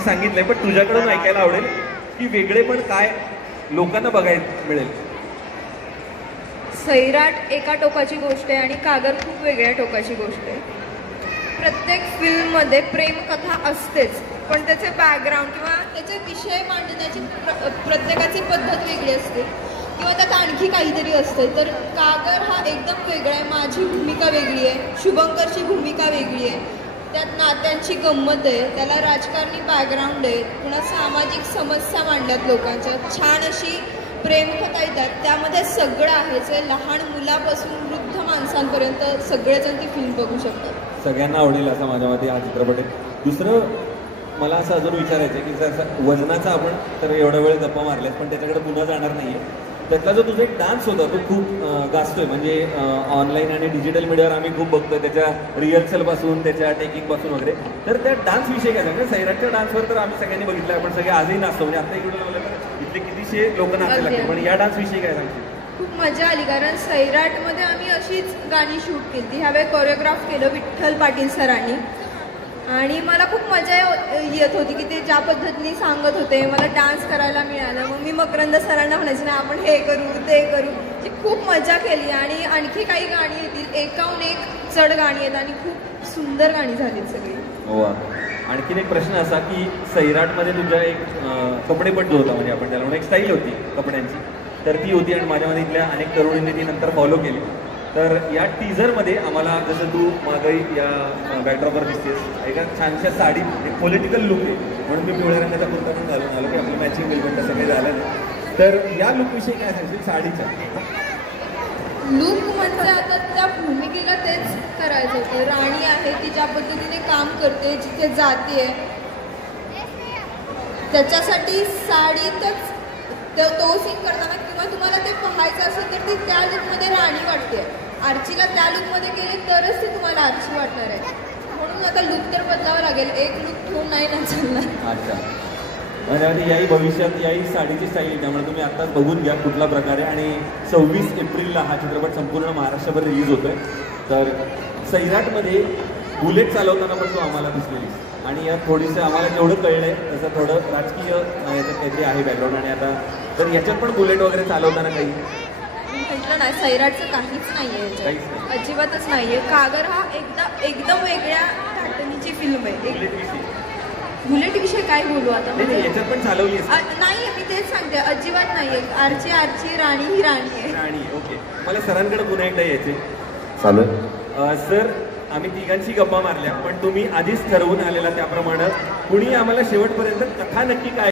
मगाशी सांगितलंय, पण तुझ्याकडून ऐकायला आवडेल की वेगळे पण काय लोकांना बघायला मिळेल. सैराट एका टोकाची गोष्ट आहे आणि कागर खूप वेगळ्या टोकाची गोष्ट आहे. प्रत्येक फिल्ममध्ये प्रेमकथा असतेच, पण त्याचे बॅकग्राऊंड किंवा त्याचे विषय मांडण्याची प्रत्येकाची पद्धत वेगळी असते किंवा त्यात आणखी काहीतरी असतं. तर कागर हा एकदम वेगळा आहे. माझी भूमिका वेगळी आहे, शुभंकरची भूमिका वेगळी आहे, त्यात नात्यांची गंमत आहे, त्याला राजकारणी बॅकग्राऊंड आहे, पुन्हा सामाजिक समस्या मांडल्यात लोकांच्या, छान अशी प्रेमकथा येतात. त्यामध्ये सगळं आहे, जे लहान मुलापासून वृद्ध माणसांपर्यंत सगळेजण ती फिल्म बघू शकतात. सगळ्यांना आवडेल असा माझ्या मते हा चित्रपट आहे. दुसरं मला असं अजून विचारायचं आहे की जर वजनाचा आपण तर एवढा वेळ गप्पा मारल्यात, पण त्याच्याकडे पुन्हा जाणार नाही आहे. त्यातला जो तुझा एक डान्स होता तो खूप गाजतोय, म्हणजे ऑनलाईन आणि डिजिटल मीडियावर आम्ही खूप बघतोय, त्याच्या रिहर्सलपासून त्याच्या टेकिंगपासून वगैरे. तर त्या डान्सविषयी काय सांगतो? सैराटच्या डान्सवर तर आम्ही सगळ्यांनी बघितलं, आपण सगळे आजही नाचतो, म्हणजे आता इकडे लावलं तर इथले कितीशे लोक नाचायला लागले, पण या डान्सविषयी काय सांगतो? खूप मजा आली, कारण सैराटमध्ये आम्ही अशीच गाणी शूट केली. ह्यावेळी कोरिओग्राफ केलं विठ्ठल पाटील सरांनी, आणि मला खूप मजा येत होती की ते ज्या पद्धतीने सांगत होते, मला डान्स करायला मिळालं. मग मी मकरंद सरांना म्हणायचे ना, आपण हे करू ते करू, खूप मजा केली. आणि आणखी काही गाणी येतील, एकाहून एक चढ गाणी आहेत आणि खूप सुंदर गाणी झाली सगळी. हो. आणखीन एक प्रश्न असा की सैराटमध्ये तुझ्या एक कपडेपट जो होता, म्हणजे आपण त्याला म्हणून एक स्टाईल होती कपड्यांची, तर ती होती आणि माझ्यामध्ये इथल्या अनेक तरुणींनी ती नंतर फॉलो केली. तर या टीझरमध्ये आम्हाला जसं तू मागही या बॅकड्रॉपवर दिसतेस, एका छानशा साडी, एक पॉलिटिकल लुक आहे, म्हणून मी पिवळ्या रंगाचा कुर्ता पण घालून आलो की आपलं मॅचिंग होईल, पण तसं काही झालं नाही. तर या लुकविषयी काय सांगशील साडीचा? लुक म्हणजे आता त्या भूमिकेला तेच करायचं होतं. राणी आहे, ती ज्या पद्धतीने काम करते, जिथे जाते, त्याच्यासाठी साडीतच तो सीन करताना किंवा तुम्हाला ते पाहायचं असेल तर ती त्या लुकमध्ये राणी वाटते. आर्चीला त्या लुकमध्ये केले तरच ती तुम्हाला आर्ची वाटणार आहे. म्हणून आता लुक तर बदलावं लागेल, एक लुक ठेवून नाही ना चालणार. अच्छा, म्हणजे याही भविष्यात याही साडीची स्टाईल, त्यामुळे तुम्ही आत्ताच बघून घ्या कुठला प्रकारे. आणि 26 एप्रिलला हा चित्रपट संपूर्ण महाराष्ट्रभर रिलीज होतोय. तर सैराटमध्ये बुलेट चालवताना पण तो आम्हाला दिसलेली, आणि यात थोडीसं आम्हाला जेवढं कळलंय तसं थोडं राजकीय याच्यात काहीतरी आहे बॅकग्राऊंड. आणि आता तर याच्यात पण बुलेट वगैरे चालवताना काही म्हटलं नाही, सैराटचं काहीच नाही आहे, अजिबातच नाही आहे. कागर हा एकदम वेगळ्या पॅटर्नची फिल्म आहे. बुलेट विषयी काय बोलू आता? याच्यात पण चालवली नाही, मी तेच सांगते, अजिबात नाही आहे. आर्ची राणी ही राणी आहे. राणी. ओके, मला सरांकडे पुन्हा एकदा यायचे. चालू सर, आम्ही तिघांची गप्पा मारल्या, पण तुम्ही आधीच ठरवून आलेला त्याप्रमाणे कुणी आम्हाला शेवटपर्यंत कथा नक्की काय